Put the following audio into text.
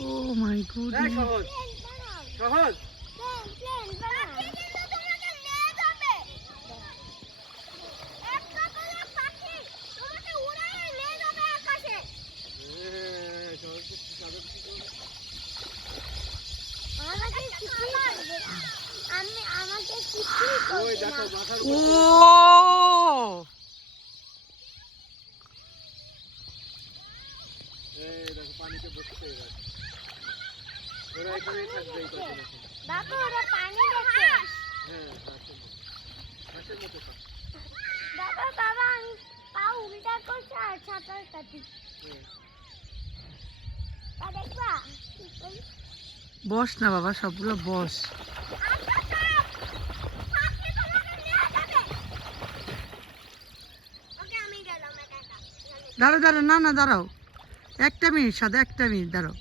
Oh my goodness. সহজ Oh! পানিতে বসছে এবার ওরা এখানেই থাকবে এই কদিন এখন বাবা ওরা পানি দেখে হ্যাঁ হাঁসের মতো পা বাবা বাবা আমি পা উল্টা করছি আর সাঁতার কাটি দেখবা বস না বাবা, সবগুলো বস। দাঁড়াও দাঁড়াও, না না দাঁড়াও, একটা মিনিট সাথে, একটা মিনিট দাঁড়াও।